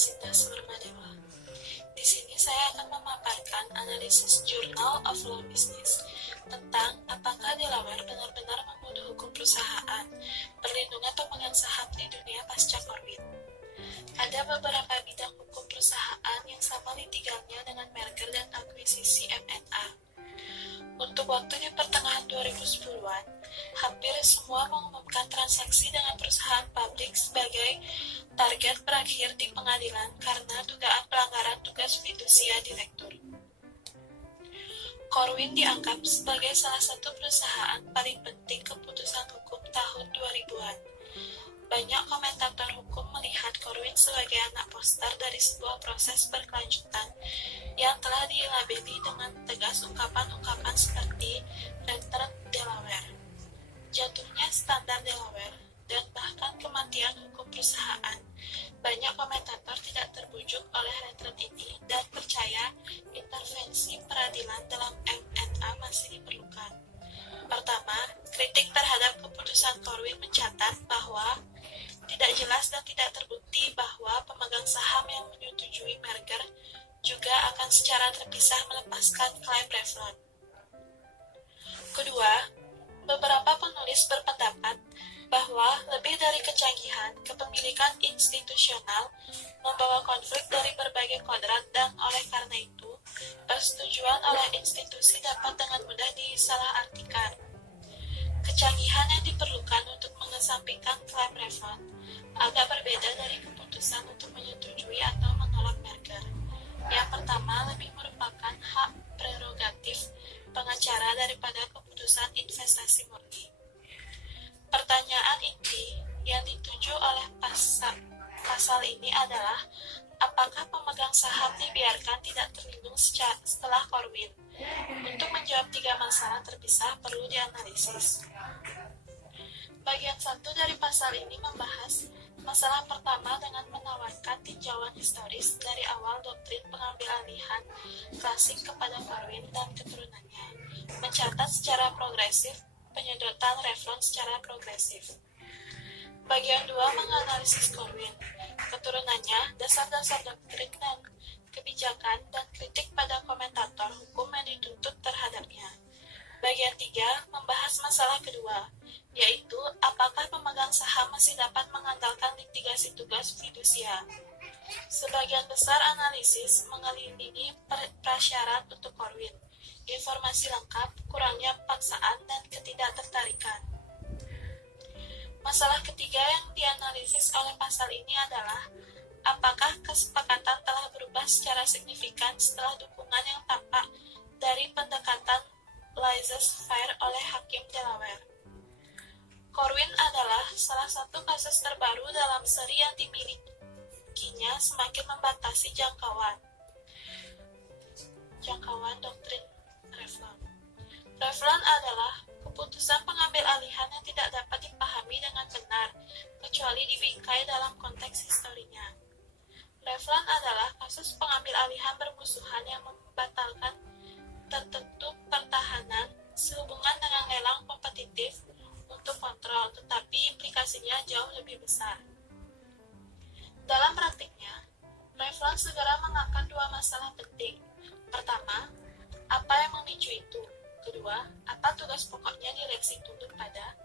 Universitas Mermadewa. Di sini saya akan memaparkan analisis Journal of Law Business tentang apakah Delaware benar-benar membunuh hukum perusahaan, perlindungan pemegang saham di dunia pasca Corwin. Ada beberapa bidang hukum perusahaan yang sama litigannya dengan merger dan akuisisi M&A. Untuk waktu di pertengahan 2010-an, hampir semua mengumumkan transaksi dengan perusahaan publik sebagai target berakhir di pengadilan karena dugaan pelanggaran tugas fidusia direktur. Corwin dianggap sebagai salah satu perusahaan paling penting keputusan hukum tahun 2000-an. Banyak komentator hukum melihat Corwin sebagai anak poster dari sebuah proses berkelanjutan yang telah dilabeli dengan tegas ungkapan-ungkapan seperti Retret Delaware, jatuhnya standar Delaware, dan bahkan kematian hukum perusahaan. Banyak komentator tidak terbujuk oleh retret ini dan percaya intervensi peradilan dalam M&A masih diperlukan. Pertama, kritik terhadap keputusan Corwin mencatat bahwa tidak jelas dan tidak terbukti bahwa pemegang saham yang menyetujui merger juga akan secara terpisah melepaskan klaim Revlon. Kedua, beberapa penulis berpendapat bahwa lebih dari kecanggihan, kepemilikan institusional membawa konflik dari berbagai kodrat dan oleh karena itu, persetujuan oleh institusi dapat dengan mudah disalahartikan. Kecanggihan yang diperlukan untuk mengesampingkan klaim Revlon agak berbeda dari keputusan untuk menyetujui atau menolak merger. Yang pertama lebih merupakan hak prerogatif pengacara daripada keputusan investasi murni. Pertanyaan inti yang dituju oleh pasal ini adalah apakah pemegang saham dibiarkan tidak terlindung setelah Corwin? Untuk menjawab tiga masalah terpisah perlu dianalisis. Bagian 1 dari pasal ini membahas masalah pertama dengan menawarkan tinjauan historis dari awal doktrin pengambil alihan klasik kepada Corwin dan keturunannya, mencatat secara progresif penyedotan Revlon secara progresif. Bagian 2 menganalisis Corwin, keturunannya, dasar-dasar doktrin dan kebijakan, dan kritik pada komentator hukum yang dituntut terhadapnya. Bagian 3 membahas masalah kedua, yaitu apakah pemegang saham masih dapat mengandalkan litigasi tugas fidusia. Sebagian besar analisis mengelilingi prasyarat untuk Corwin, informasi lengkap, kurangnya paksaan, dan ketidaktertarikan. Masalah ketiga yang dianalisis oleh pasal ini adalah apakah kesepakatan telah berubah secara signifikan setelah dukungan yang tampak dari pendekatan laissez-faire oleh Hakim Delaware. Corwin adalah salah satu kasus terbaru dalam seri yang dimilikinya semakin membatasi jangkauan doktrin Revlon. Revlon adalah keputusan pengambil alihan yang tidak dapat dipahami dengan benar, kecuali dibingkai dalam konteks historinya. Revlon adalah kasus pengambil alihan bermusuhan yang membatalkan tertentu pertahanan sehubungan dengan lelang kompetitif untuk kontrol, tetapi implikasinya jauh lebih besar. Dalam praktiknya, Revlon segera mengangkat dua masalah penting. Pertama, apa yang memicu itu? Kedua, apa tugas pokoknya direksi tunduk pada?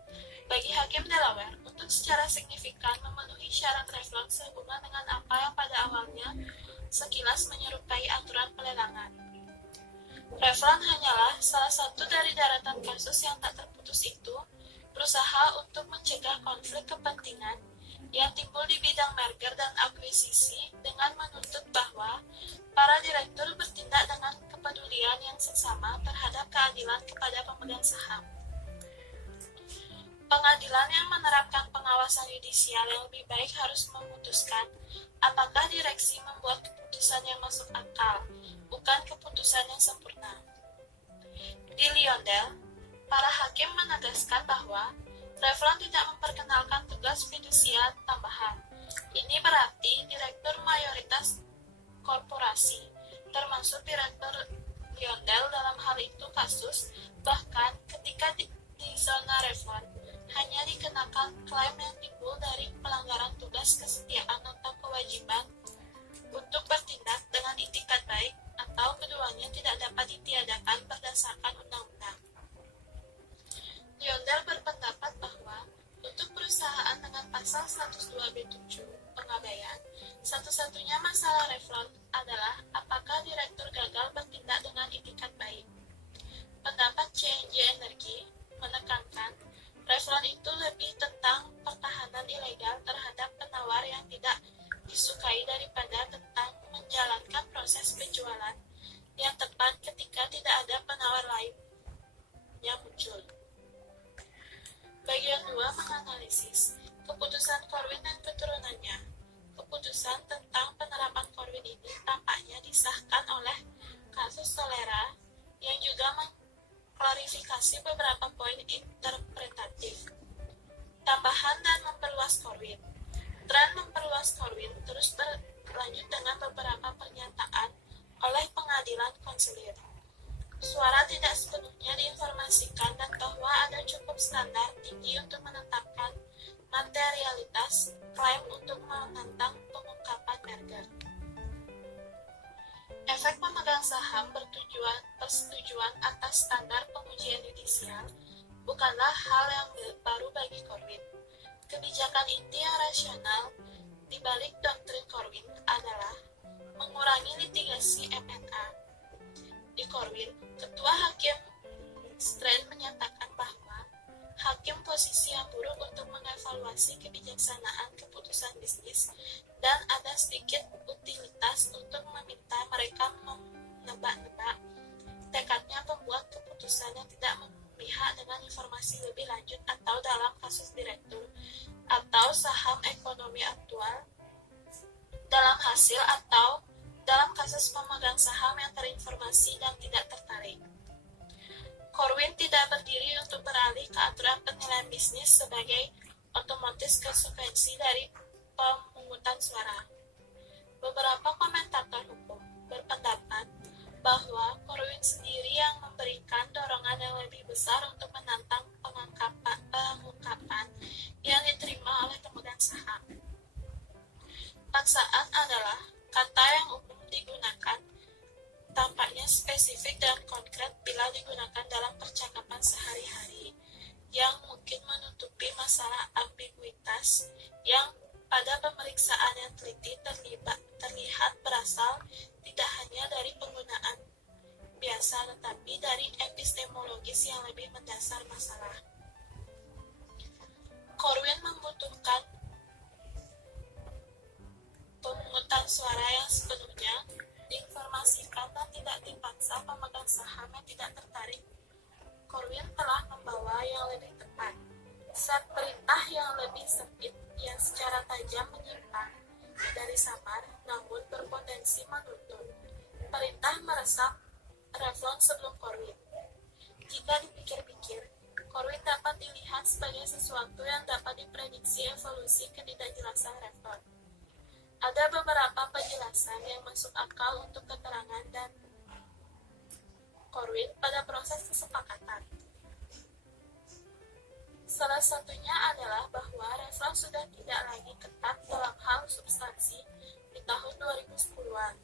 Bagi Hakim Delaware, untuk secara signifikan memenuhi syarat Revlon sehubungan dengan apa yang pada awalnya sekilas menyerupai aturan pelelangan. Revlon hanyalah salah satu dari daratan kasus yang tak terputus itu, berusaha untuk mencegah konflik kepentingan yang timbul di bidang merger dan akuisisi dengan menuntut bahwa para direktur bertindak dengan kepedulian yang seksama terhadap keadilan kepada pemegang saham. Pengadilan yang menerapkan pengawasan yudisial yang lebih baik harus memutuskan apakah direksi membuat keputusan yang masuk akal, bukan keputusan yang sempurna. Di Lyondell, para hakim menegaskan bahwa Revlon tidak memperkenalkan tugas fidusia tambahan. Ini berarti direktur mayoritas korporasi, termasuk direktur Lyondell dalam hal itu kasus, bahkan ketika di zona Revlon, hanya dikenakan klaim yang timbul dari pelanggaran tugas kesetiaan atau kewajiban dengan itikat baik atau keduanya tidak dapat ditiadakan berdasarkan undang-undang. Lyondell berpendapat bahwa untuk perusahaan dengan pasal 102(b)(7 pengabaian, satu-satunya masalah Revlon adalah apakah direktur gagal bertindak dengan itikat baik. Pendapat C&J Energy menekankan Revlon itu lebih tentang pertahanan ilegal terhadap penawar yang tidak disukai daripada tentang menjalankan proses penjualan yang tepat ketika tidak ada penawar lain yang muncul. Bagian 2 menganalisis keputusan Corwin dan keturunannya. Keputusan tentang penerapan Corwin ini tampaknya disahkan oleh kasus Solera yang juga mengklarifikasi beberapa poin interpretatif. Tambahan dan memperluas Corwin. Tren memperluas Corwin terus berlanjut dengan beberapa pernyataan oleh pengadilan konselir. Suara tidak sepenuhnya diinformasikan dan bahwa ada cukup standar tinggi untuk menetapkan materialitas klaim untuk menantang pengungkapan merger. Efek pemegang saham persetujuan atas standar pengujian yudisial bukanlah hal yang baru bagi Corwin. Kebijakan inti yang rasional di balik doktrin Corwin adalah mengurangi litigasi M&A. Di Corwin, Ketua Hakim Strand menyatakan bahwa hakim posisi yang buruk untuk mengevaluasi kebijaksanaan keputusan bisnis dan ada sedikit utilitas untuk meminta mereka menebak-nebak tekadnya pembuat keputusan yang tidak memihak dengan informasi lebih lanjut atau dalam kasus direktur atau saham ekonomi aktual dalam hasil atau dalam kasus pemegang saham yang terinformasi dan tidak tertarik. Corwin tidak berdiri untuk beralih ke aturan penilaian bisnis sebagai otomatis konsekuensi dari pemungutan suara. Beberapa komentator hukum berpendapat bahwa Corwin sendiri yang memberikan dorongan yang lebih besar untuk menantang pengungkapan yang diterima oleh pemegang saham. Paksaan adalah kata yang umum digunakan, tampaknya spesifik dan konkret bila digunakan dalam percakapan sehari-hari, yang mungkin menutupi masalah ambiguitas yang pada pemeriksaan yang teliti terlihat berasal tidak hanya dari penggunaan biasa tetapi dari epistemologis yang lebih mendasar masalah. Corwin membutuhkan pemungutan suara yang sepenuhnya diinformasikan dan tidak dipaksa pemegang saham yang tidak tertarik. Corwin telah membawa yang lebih tepat, set perintah yang lebih sempit yang secara tajam menyimpang dari samar namun berpotensi menuntun. Perintah meresap Revlon sebelum Corwin. Jika dipikir-pikir, Corwin dapat dilihat sebagai sesuatu yang dapat diprediksi evolusi ketidakjelasan Revlon. Ada beberapa penjelasan yang masuk akal untuk keterangan dan Corwin pada proses kesepakatan. Salah satunya adalah bahwa Revlon sudah tidak lagi ketat dalam hal substansi di tahun 2010-an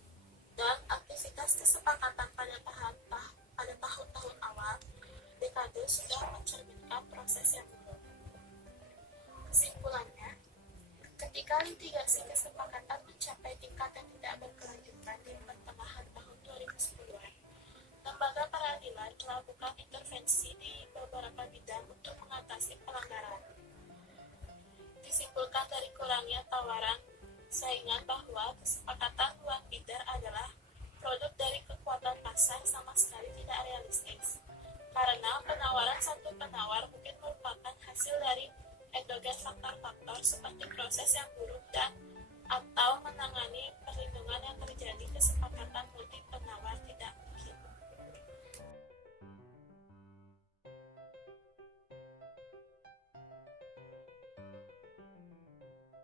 dan aktivitas kesepakatan pada tahun-tahun awal dekade sudah mencerminkan proses yang buruk. Kesimpulannya, ketika litigasi kesepakatan mencapai tingkat yang tidak berkelanjutan di pertengahan tahun 2010-an, lembaga peradilan melakukan intervensi di beberapa bidang untuk mengatasi pelanggaran. Disimpulkan dari kurangnya tawaran saingan bahwa kesepakatan luar bidder adalah produk dari kekuatan pasar sama sekali tidak realistis, karena